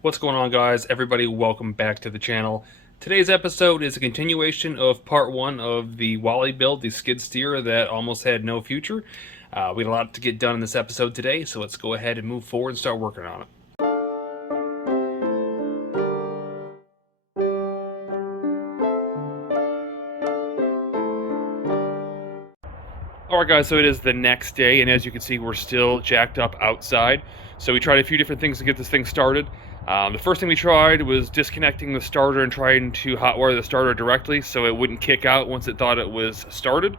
What's going on, guys? Everybody, welcome back to the channel. Today's episode is a continuation of part one of the Wally build, the skid steer that almost had no future. We had a lot to get done in this episode today, so let's go ahead and move forward and start working on it. Alright guys, so it is the next day, and as you can see, we're still jacked up outside. So we tried a few different things to get this thing started. The first thing we tried was disconnecting the starter and trying to hotwire the starter directly so it wouldn't kick out once it thought it was started.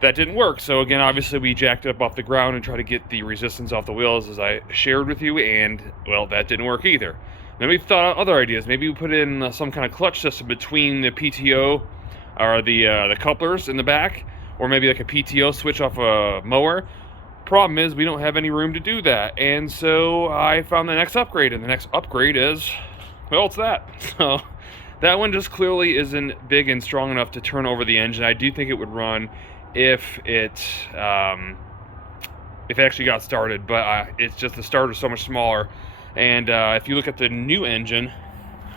That didn't work, so again, obviously we jacked it up off the ground and tried to get the resistance off the wheels as I shared with you, and well, that didn't work either. Then we thought of other ideas. Maybe we put in some kind of clutch system between the PTO or the couplers in the back, or maybe like a PTO switch off a mower. Problem is, we don't have any room to do that, and so I found the next upgrade, and the next upgrade is, well, it's that. So that one just clearly isn't big and strong enough to turn over the engine. I do think it would run if it actually got started, but it's just the starter's so much smaller. And if you look at the new engine,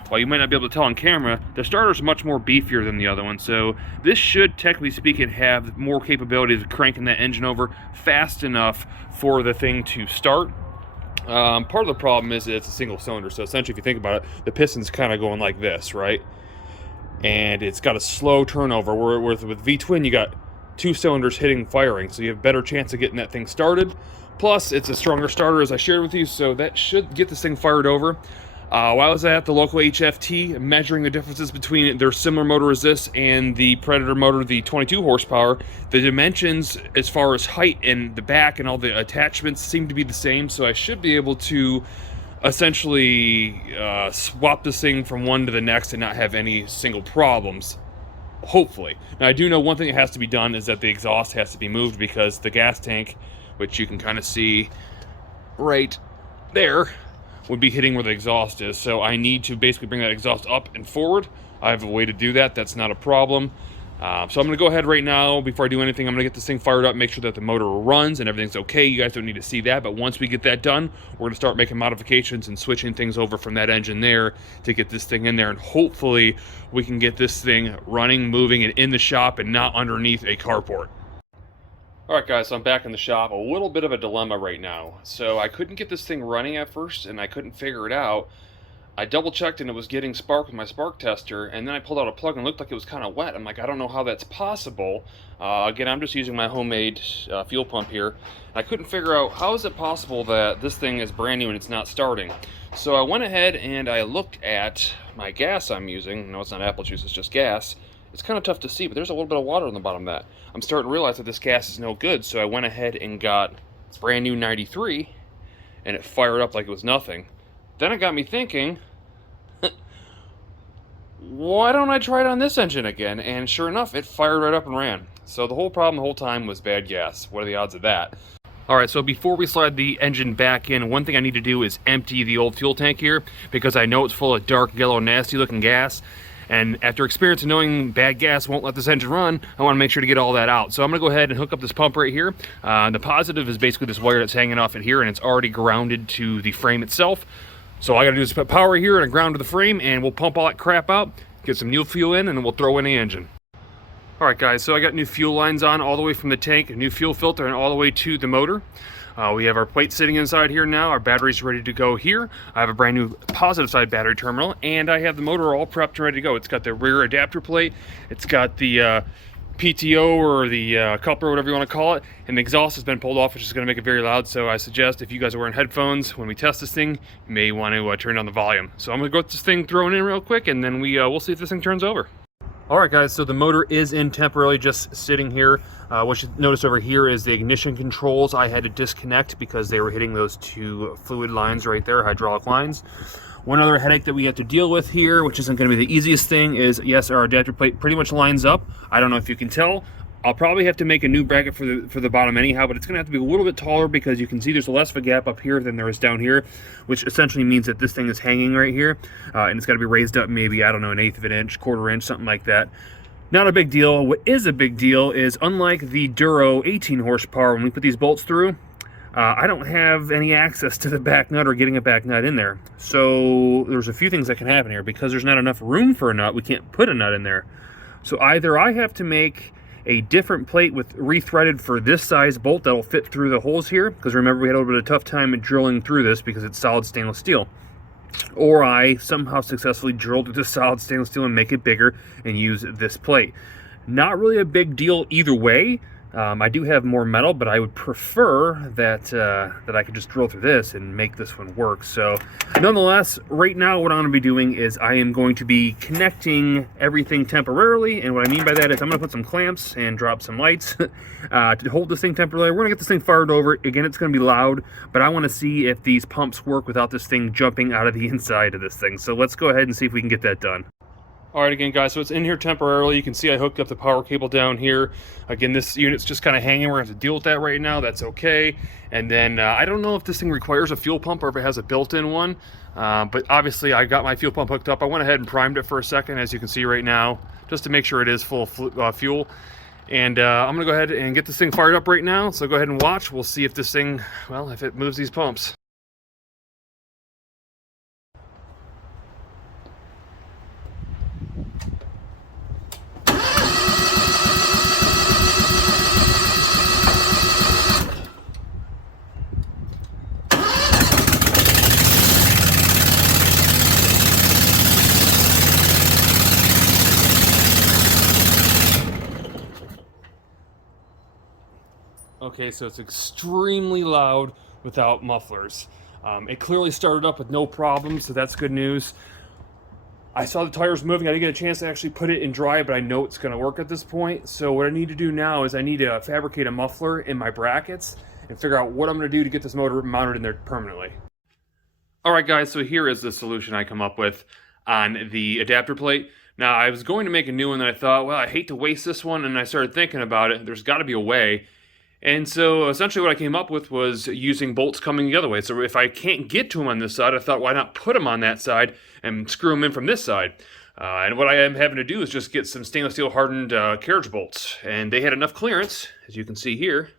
while you might not be able to tell on camera, the starter's much more beefier than the other one, so this should, technically speaking, have more capabilities of cranking that engine over fast enough for the thing to start. Part of the problem is it's a single cylinder, so essentially if you think about it, the piston's kind of going like this, right? And it's got a slow turnover, whereas with V-twin you got two cylinders hitting firing, so you have a better chance of getting that thing started. Plus, it's a stronger starter, as I shared with you, so that should get this thing fired over. While I was at the local HFT measuring the differences between their similar motor as this and the Predator motor, the 22 horsepower, the dimensions as far as height and the back and all the attachments seem to be the same, so I should be able to essentially swap this thing from one to the next and not have any single problems. Hopefully. Now, I do know one thing that has to be done is that the exhaust has to be moved, because the gas tank, which you can kind of see right there, would be hitting where the exhaust is, so I need to basically bring that exhaust up and forward. I have a way to do that. That's not a problem. So I'm going to go ahead right now. Before I do anything, I'm going to get this thing fired up, make sure that the motor runs and everything's okay. You guys don't need to see that, but once we get that done, we're going to start making modifications and switching things over from that engine there to get this thing in there, and hopefully we can get this thing running, moving, and in the shop and not underneath a carport. Alright guys, so I'm back in the shop. A little bit of a dilemma right now. So I couldn't get this thing running at first, and I couldn't figure it out. I double checked and it was getting spark with my spark tester, and then I pulled out a plug and it looked like it was kind of wet. I'm like, I don't know how that's possible. Again, I'm just using my homemade fuel pump here. I couldn't figure out how is it possible that this thing is brand new and it's not starting. So I went ahead and I looked at my gas I'm using. No, it's not apple juice, it's just gas. It's kind of tough to see, but there's a little bit of water on the bottom of that. I'm starting to realize that this gas is no good, so I went ahead and got brand new 93, and it fired up like it was nothing. Then it got me thinking, why don't I try it on this engine again? And sure enough, it fired right up and ran. So the whole problem the whole time was bad gas. What are the odds of that? Alright, so before we slide the engine back in, one thing I need to do is empty the old fuel tank here, because I know it's full of dark, yellow, nasty looking gas. And after experience of knowing bad gas won't let this engine run, I want to make sure to get all that out. So I'm going to go ahead and hook up this pump right here. The positive is basically this wire that's hanging off it here, and it's already grounded to the frame itself. So all I got to do is put power here and a ground to the frame, and we'll pump all that crap out, get some new fuel in, and then we'll throw in the engine. Alright guys, so I got new fuel lines on all the way from the tank, a new fuel filter, and all the way to the motor. We have our plate sitting inside here now, our battery's ready to go here. I have a brand new positive side battery terminal, and I have the motor all prepped and ready to go. It's got the rear adapter plate, it's got the PTO or the coupler, whatever you want to call it, and the exhaust has been pulled off, which is going to make it very loud. So I suggest if you guys are wearing headphones when we test this thing, you may want to turn down the volume. So I'm going to go get this thing thrown in real quick, and then we'll see if this thing turns over. Alright guys, so the motor is in temporarily, just sitting here. What you notice over here is the ignition controls I had to disconnect because they were hitting those two fluid lines right there, hydraulic lines. One other headache that we have to deal with here, which isn't going to be the easiest thing, is yes, our adapter plate pretty much lines up. I don't know if you can tell. I'll probably have to make a new bracket for the bottom anyhow, but it's going to have to be a little bit taller because you can see there's less of a gap up here than there is down here, which essentially means that this thing is hanging right here, and it's got to be raised up maybe, I don't know, 1/8 of an inch, 1/4 inch, something like that. Not a big deal. What is a big deal is, unlike the Duro 18 horsepower, when we put these bolts through, I don't have any access to the back nut or getting a back nut in there. So there's a few things that can happen here. Because there's not enough room for a nut, we can't put a nut in there. So either I have to make a different plate with rethreaded for this size bolt that'll fit through the holes here, because remember we had a little bit of a tough time drilling through this because it's solid stainless steel. Or I somehow successfully drilled through the solid stainless steel and make it bigger and use this plate. Not really a big deal either way. I do have more metal, but I would prefer that I could just drill through this and make this one work. So nonetheless, right now what I'm going to be doing is I am going to be connecting everything temporarily. And what I mean by that is I'm going to put some clamps and drop some lights to hold this thing temporarily. We're going to get this thing fired over. Again, it's going to be loud, but I want to see if these pumps work without this thing jumping out of the inside of this thing. So let's go ahead and see if we can get that done. All right, again, guys, so it's in here temporarily. You can see I hooked up the power cable down here. Again, this unit's just kind of hanging. We're going to have to deal with that right now. That's okay. And then I don't know if this thing requires a fuel pump or if it has a built-in one. But obviously, I got my fuel pump hooked up. I went ahead and primed it for a second, as you can see right now, just to make sure it is full of fuel. And I'm going to go ahead and get this thing fired up right now. So go ahead and watch. We'll see if this thing, well, if it moves these pumps. Okay, so it's extremely loud without mufflers. It clearly started up with no problems, so that's good news. I saw the tires moving. I didn't get a chance to actually put it in dry, but I know it's going to work at this point. So what I need to do now is I need to fabricate a muffler in my brackets and figure out what I'm going to do to get this motor mounted in there permanently. All right, guys, so here is the solution I come up with on the adapter plate. Now, I was going to make a new one that I thought, well, I hate to waste this one, and I started thinking about it. There's got to be a way. And so essentially what I came up with was using bolts coming the other way. So if I can't get to them on this side, I thought, why not put them on that side and screw them in from this side? And what I am having to do is just get some stainless steel hardened carriage bolts. And they had enough clearance, as you can see here,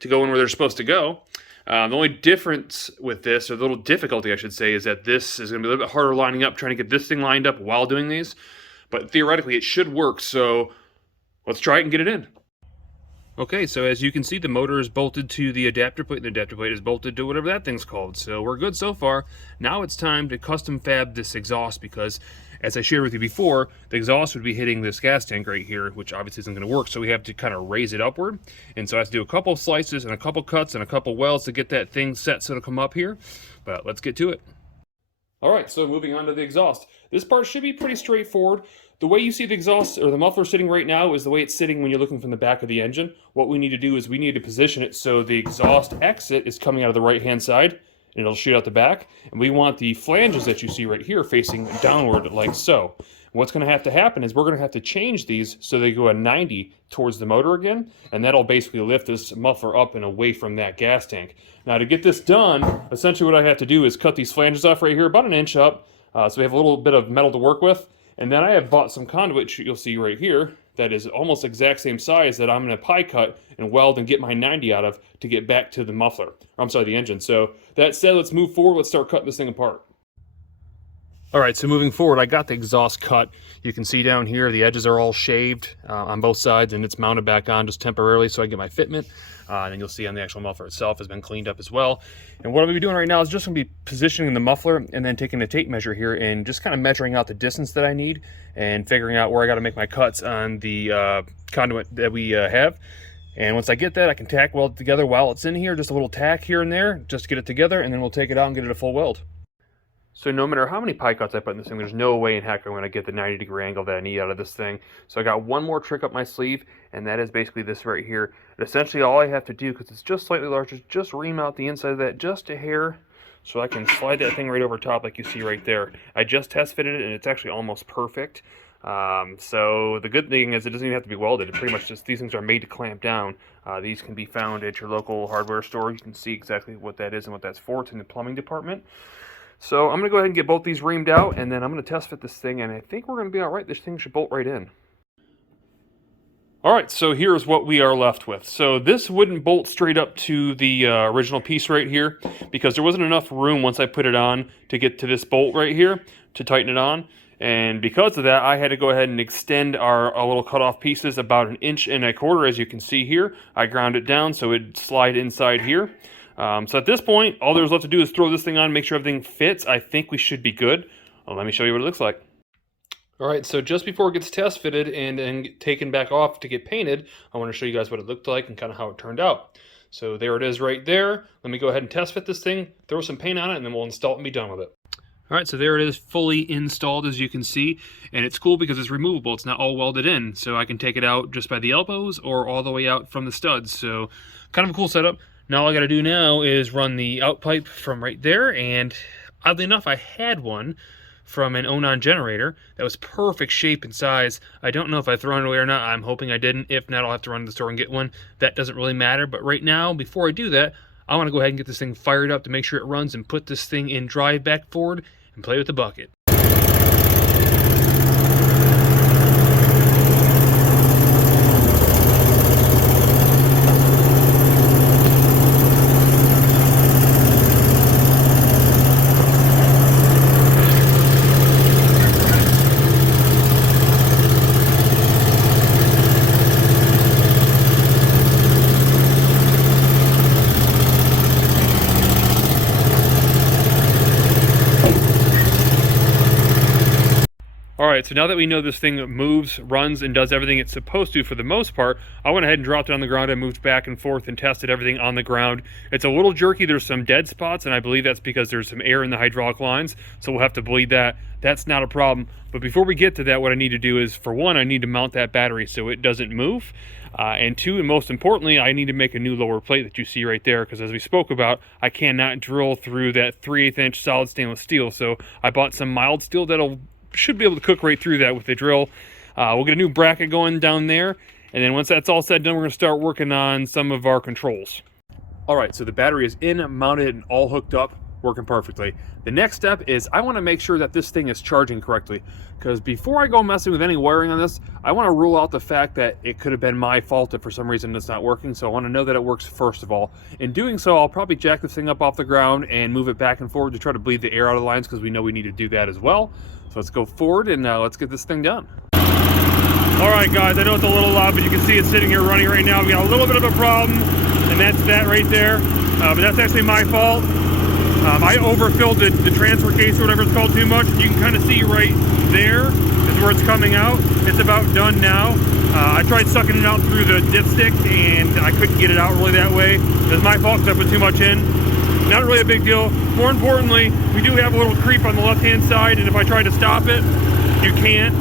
to go in where they're supposed to go. The only difference with this, or the little difficulty I should say, is that this is going to be a little bit harder lining up, trying to get this thing lined up while doing these. But theoretically it should work, so let's try it and get it in. Okay, so as you can see, the motor is bolted to the adapter plate, and the adapter plate is bolted to whatever that thing's called. So we're good so far. Now it's time to custom fab this exhaust because, as I shared with you before, the exhaust would be hitting this gas tank right here, which obviously isn't going to work, so we have to kind of raise it upward. And so I have to do a couple of slices and a couple cuts and a couple welds to get that thing set so it'll come up here. But let's get to it. All right, so moving on to the exhaust. This part should be pretty straightforward. The way you see the exhaust or the muffler sitting right now is the way it's sitting when you're looking from the back of the engine. What we need to do is we need to position it so the exhaust exit is coming out of the right-hand side, and it'll shoot out the back. And we want the flanges that you see right here facing downward like so. What's going to happen is we're going to have to change these so they go a 90 towards the motor again, and that'll basically lift this muffler up and away from that gas tank. Now to get this done, essentially what I have to do is cut these flanges off right here about an inch up, so we have a little bit of metal to work with. And then I have bought some conduit you'll see right here that is almost exact same size that I'm going to pie cut and weld and get my 90 out of to get back to the muffler. I'm sorry, the engine. So that said, let's move forward. Let's start cutting this thing apart. All right, so moving forward, I got the exhaust cut. You can see down here, the edges are all shaved on both sides, and it's mounted back on just temporarily so I get my fitment. And then you'll see on the actual muffler itself has been cleaned up as well. And what I'm gonna be doing right now is just gonna be positioning the muffler and then taking a tape measure here and just kind of measuring out the distance that I need and figuring out where I gotta make my cuts on the conduit that we have. And once I get that, I can tack weld it together while it's in here, just a little tack here and there, just to get it together, and then we'll take it out and get it a full weld. So no matter how many pie cuts I put in this thing, there's no way in heck I'm going to get the 90-degree angle that I need out of this thing. So I got one more trick up my sleeve, and that is basically this right here. And essentially all I have to do, because it's just slightly larger, is just ream out the inside of that just a hair, so I can slide that thing right over top like you see right there. I just test fitted it, and it's actually almost perfect. So the good thing is it doesn't even have to be welded. It pretty much just, these things are made to clamp down. These can be found at your local hardware store. You can see exactly what that is and what that's for. It's in the plumbing department. So I'm going to go ahead and get both these reamed out, and then I'm going to test fit this thing, and I think we're going to be all right. This thing should bolt right in. All right, so here's what we are left with. So this wouldn't bolt straight up to the original piece right here because there wasn't enough room once I put it on to get to this bolt right here to tighten it on. And because of that, I had to go ahead and extend our little cutoff pieces about 1.25 inches, as you can see here. I ground it down so it'd slide inside here. So at this point, all there's left to do is throw this thing on, make sure everything fits. I think we should be good. Well, let me show you what it looks like. All right, so just before it gets test fitted and taken back off to get painted, I want to show you guys what it looked like and kind of how it turned out. So there it is right there. Let me go ahead and test fit this thing, throw some paint on it, and then we'll install it and be done with it. All right, so there it is fully installed, as you can see, and it's cool because it's removable. It's not all welded in, so I can take it out just by the elbows or all the way out from the studs. So kind of a cool setup. Now all I got to do now is run the out pipe from right there, and oddly enough, I had one from an Onan generator that was perfect shape and size. I don't know if I've thrown it away or not. I'm hoping I didn't. If not, I'll have to run to the store and get one. That doesn't really matter, but right now, before I do that, I want to go ahead and get this thing fired up to make sure it runs and put this thing in drive back forward and play with the bucket. Alright, so now that we know this thing moves, runs, and does everything it's supposed to for the most part, I went ahead and dropped it on the ground and moved back and forth and tested everything on the ground. It's a little jerky, there's some dead spots, and I believe that's because there's some air in the hydraulic lines, so we'll have to bleed that. That's not a problem. But before we get to that, what I need to do is, for one, I need to mount that battery so it doesn't move. And two, and most importantly, I need to make a new lower plate that you see right there, because as we spoke about, I cannot drill through that 3/8 inch solid stainless steel. So I bought some mild steel that'll should be able to cook right through that with the drill. We'll get a new bracket going down there, and then once that's all said and done, we're going to start working on some of our controls. All right, so the battery is in, mounted, and all hooked up, working perfectly. The next step is I want to make sure that this thing is charging correctly, because before I go messing with any wiring on this, I want to rule out the fact that it could have been my fault if for some reason it's not working. So I want to know that it works first of all. In doing so, I'll probably jack this thing up off the ground and move it back and forward to try to bleed the air out of the lines, because we know we need to do that as well. So let's go forward and let's get this thing done. All right, guys, I know it's a little loud, but you can see it's sitting here running right now. We got a little bit of a problem, and that's that right there. But that's actually my fault. I overfilled the transfer case or whatever it's called too much. You can kind of see right there is where it's coming out. It's about done now. I tried sucking it out through the dipstick, and I couldn't get it out really that way. It's my fault because I put too much in. Not really a big deal. More importantly, we do have a little creep on the left-hand side, and if I try to stop it, you can't.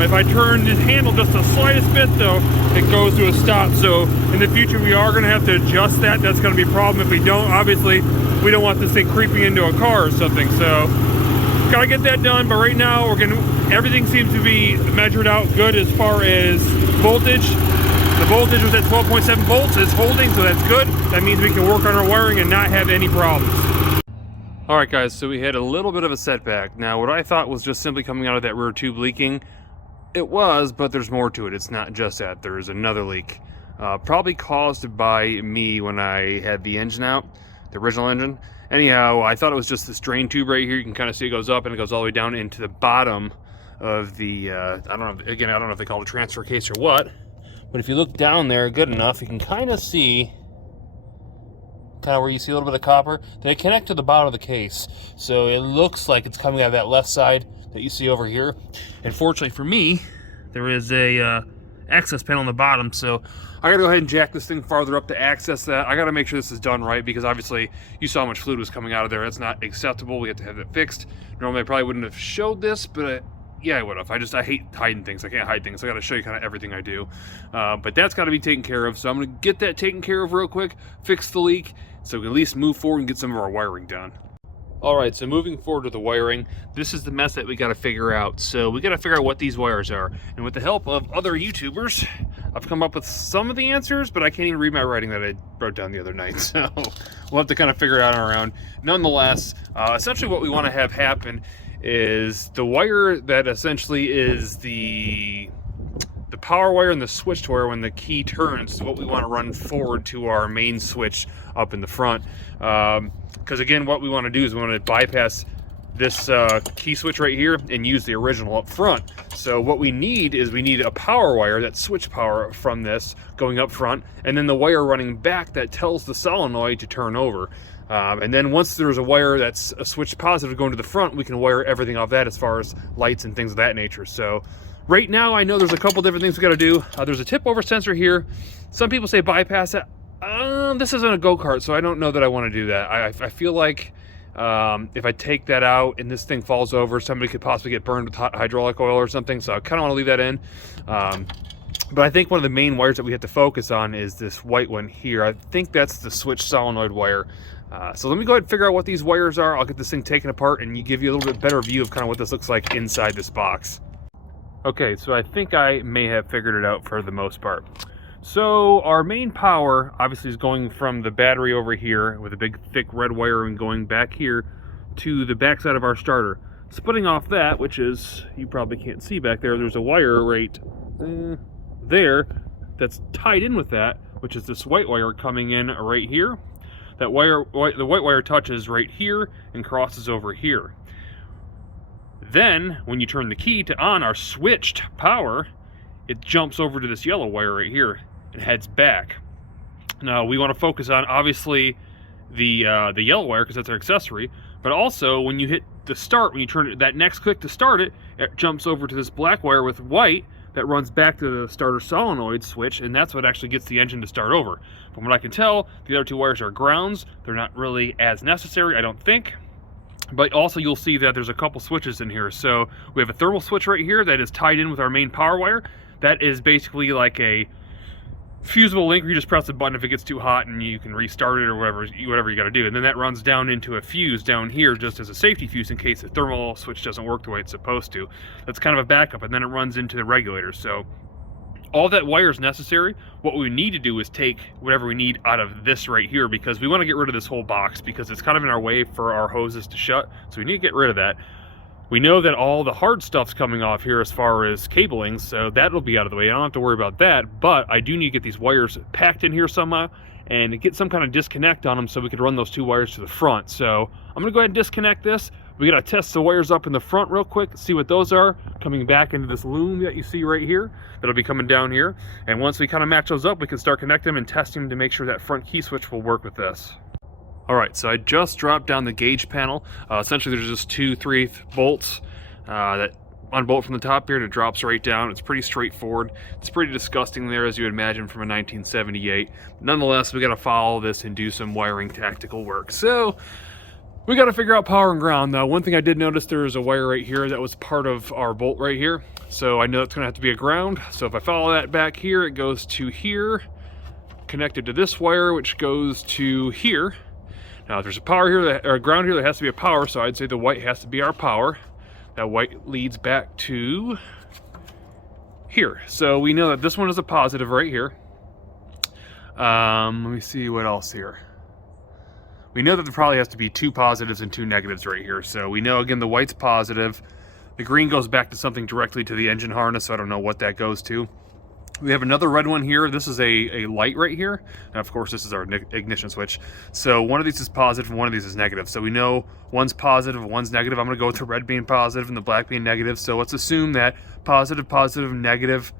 If I turn this handle just the slightest bit, though, it goes to a stop. So in the future, we are going to have to adjust that. That's going to be a problem if we don't. Obviously, we don't want this thing creeping into a car or something. So gotta get that done. But right now, everything seems to be measured out good as far as voltage. The voltage was at 12.7 volts, it's holding, so that's good. That means we can work on our wiring and not have any problems. All right, guys, so we had a little bit of a setback. Now, what I thought was just simply coming out of that rear tube leaking, it was, but there's more to it. It's not just that, there's another leak. Probably caused by me when I had the engine out, the original engine. Anyhow, I thought it was just this drain tube right here. You can kind of see it goes up and it goes all the way down into the bottom of the, I don't know if they call it a transfer case or what. But if you look down there good enough, you can kind of see where you see a little bit of copper. They connect to the bottom of the case. So it looks like it's coming out of that left side that you see over here. And fortunately for me, there is a access panel on the bottom. So I gotta go ahead and jack this thing farther up to access that. I gotta make sure this is done right, because obviously you saw how much fluid was coming out of there. That's not acceptable. We have to have it fixed. Normally I probably wouldn't have showed this, but yeah, I would have. I hate hiding things. I can't hide things. I got to show you kind of everything I do. But that's got to be taken care of. So I'm going to get that taken care of real quick, fix the leak, so we can at least move forward and get some of our wiring done. All right, so moving forward to the wiring, this is the mess that we got to figure out. So we got to figure out what these wires are. And with the help of other YouTubers, I've come up with some of the answers, but I can't even read my writing that I wrote down the other night. So we'll have to kind of figure it out on our own. Nonetheless, essentially what we want to have happen is the wire that essentially is the power wire and the switched wire, when the key turns, is what we want to run forward to our main switch up in the front. Because again, what we want to do is we want to bypass this key switch right here and use the original up front. So what we need is we need a power wire, that switch power from this going up front, and then the wire running back that tells the solenoid to turn over. And then once there's a wire that's a switch positive going to the front, we can wire everything off that as far as lights and things of that nature. So right now I know there's a couple different things we got to do. There's a tip over sensor here. Some people say bypass it. This isn't a go-kart, so I don't know that I want to do that. I feel like if I take that out and this thing falls over, somebody could possibly get burned with hot hydraulic oil or something, so I kind of want to leave that in. But I think one of the main wires that we have to focus on is this white one here. I think that's the switch solenoid wire. So let me go ahead and figure out what these wires are. I'll get this thing taken apart and give you a little bit better view of kind of what this looks like inside this box. Okay, so I think I may have figured it out for the most part. So our main power obviously is going from the battery over here with a big thick red wire and going back here to the back side of our starter. Splitting off that, which is, you probably can't see back there, there's a wire right there that's tied in with that, which is this white wire coming in right here. That wire, the white wire touches right here and crosses over here. Then, when you turn the key to on our switched power, it jumps over to this yellow wire right here and heads back. Now, we want to focus on, obviously, the yellow wire because that's our accessory, but also when you hit the start, when you turn it, that next click to start it, it jumps over to this black wire with white that runs back to the starter solenoid switch, and that's what actually gets the engine to start over. From what I can tell, the other two wires are grounds. They're not really as necessary, I don't think. But also you'll see that there's a couple switches in here. So we have a thermal switch right here that is tied in with our main power wire. That is basically like a fusible link where you just press the button if it gets too hot and you can restart it or whatever you got to do. And then that runs down into a fuse down here just as a safety fuse in case the thermal switch doesn't work the way it's supposed to. That's kind of a backup, and then it runs into the regulator. So all that wire is necessary. What we need to do is take whatever we need out of this right here, because we want to get rid of this whole box because it's kind of in our way for our hoses to shut. So we need to get rid of that. We know that all the hard stuff's coming off here as far as cabling, so that'll be out of the way. I don't have to worry about that, but I do need to get these wires packed in here somehow and get some kind of disconnect on them so we could run those two wires to the front. So I'm gonna go ahead and disconnect this. We gotta test the wires up in the front real quick, see what those are, coming back into this loom that you see right here. That'll be coming down here. And once we kind of match those up, we can start connecting them and testing them to make sure that front key switch will work with this. All right, so I just dropped down the gauge panel. Essentially, there's just 2 3/8 bolts that unbolt from the top here and it drops right down. It's pretty straightforward. It's pretty disgusting there, as you would imagine, from a 1978. Nonetheless, we got to follow this and do some wiring tactical work. So we got to figure out power and ground. Now, one thing I did notice, there's a wire right here that was part of our bolt right here. So I know it's going to have to be a ground. So if I follow that back here, it goes to here, connected to this wire, which goes to here. Now, if there's a power here, or a ground here, there has to be a power, so I'd say the white has to be our power. That white leads back to here. So we know that this one is a positive right here. Let me see what else here. We know that there probably has to be 2 positives and 2 negatives right here. So we know, again, the white's positive. The green goes back to something directly to the engine harness, so I don't know what that goes to. We have another red one here. This is a light right here. And of course, this is our ignition switch. So one of these is positive and one of these is negative. So we know one's positive, one's negative. I'm gonna go with the red being positive and the black being negative. So let's assume that positive, positive, negative,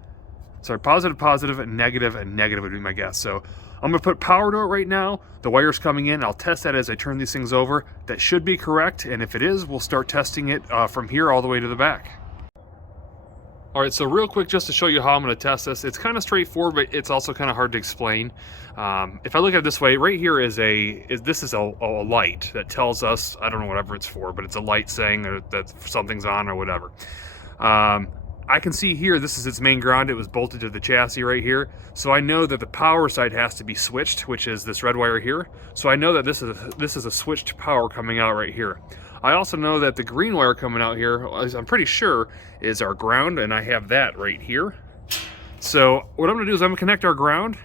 positive, positive, and negative would be my guess. So I'm gonna put power to it right now. The wire's coming in. I'll test that as I turn these things over. That should be correct. And if it is, we'll start testing it from here all the way to the back. All right, so real quick, just to show you how I'm going to test this, it's kind of straightforward, but it's also kind of hard to explain. If I look at it this way, right here is this is a light that tells us, I don't know whatever it's for, but it's a light saying that something's on or whatever. I can see here, this is its main ground. It was bolted to the chassis right here. So I know that the power side has to be switched, which is this red wire here. So I know that this is a switched power coming out right here. I also know that the green wire coming out here, I'm pretty sure, is our ground, and I have that right here. So what I'm gonna do is I'm gonna connect our ground,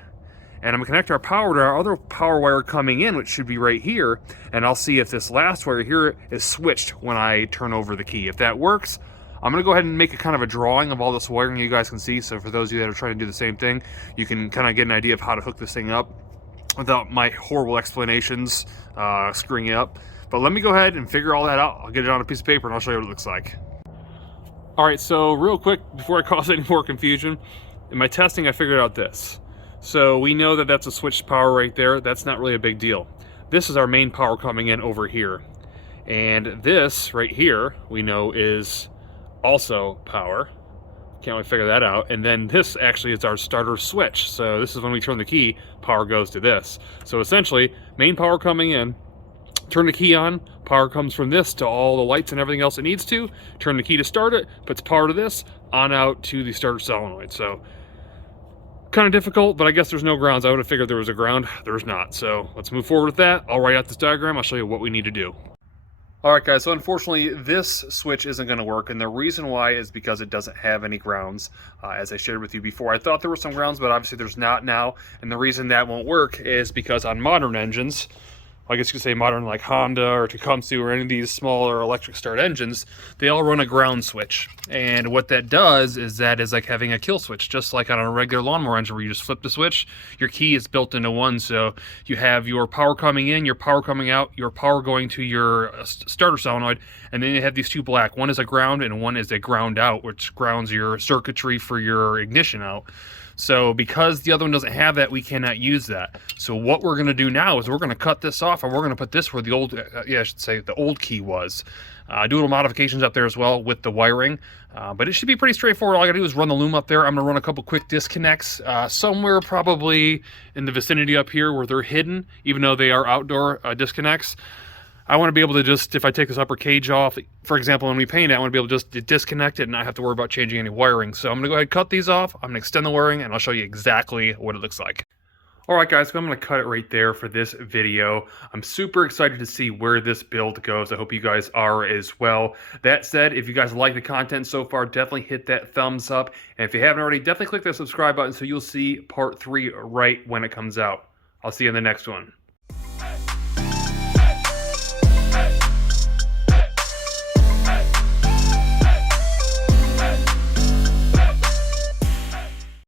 and I'm gonna connect our power to our other power wire coming in, which should be right here, and I'll see if this last wire here is switched when I turn over the key. If that works, I'm going to go ahead and make a kind of a drawing of all this wiring you guys can see. So for those of you that are trying to do the same thing, you can kind of get an idea of how to hook this thing up without my horrible explanations screwing it up. But let me go ahead and figure all that out. I'll get it on a piece of paper and I'll show you what it looks like. All right, so real quick, before I cause any more confusion, in my testing I figured out this. So we know that that's a switched power right there. That's not really a big deal. This is our main power coming in over here. And this right here, we know is also power. Can't really figure that out. And then this actually is our starter switch. So this is when we turn the key, power goes to this. So essentially, main power coming in, turn the key on, power comes from this to all the lights and everything else it needs to. Turn the key to start it, puts power to this, on out to the starter solenoid. So kind of difficult, but I guess there's no grounds. I would have figured there was a ground. There's not. So let's move forward with that. I'll write out this diagram. I'll show you what we need to do. All right, guys, so unfortunately, this switch isn't going to work, and the reason why is because it doesn't have any grounds, as I shared with you before. I thought there were some grounds, but obviously there's not now, and the reason that won't work is because on modern engines, I guess you could say modern like Honda or Tecumseh or any of these smaller electric start engines, they all run a ground switch. And what that does is that is like having a kill switch, just like on a regular lawnmower engine where you just flip the switch, your key is built into one. So you have your power coming in, your power coming out, your power going to your starter solenoid, and then you have these two black. One is a ground and one is a ground out, which grounds your circuitry for your ignition out. So because the other one doesn't have that, we cannot use that. So what we're going to do now is we're going to cut this off and we're going to put this where the old, I should say the old key was. Do little modifications up there as well with the wiring. But it should be pretty straightforward. All I got to do is run the loom up there. I'm going to run a couple quick disconnects somewhere probably in the vicinity up here where they're hidden, even though they are outdoor disconnects. I want to be able to just, if I take this upper cage off, for example, when we paint it, I want to be able to just disconnect it and not have to worry about changing any wiring. So I'm going to go ahead and cut these off. I'm going to extend the wiring and I'll show you exactly what it looks like. All right, guys, so I'm going to cut it right there for this video. I'm super excited to see where this build goes. I hope you guys are as well. That said, if you guys like the content so far, definitely hit that thumbs up. And if you haven't already, definitely click the subscribe button so you'll see part 3 right when it comes out. I'll see you in the next one.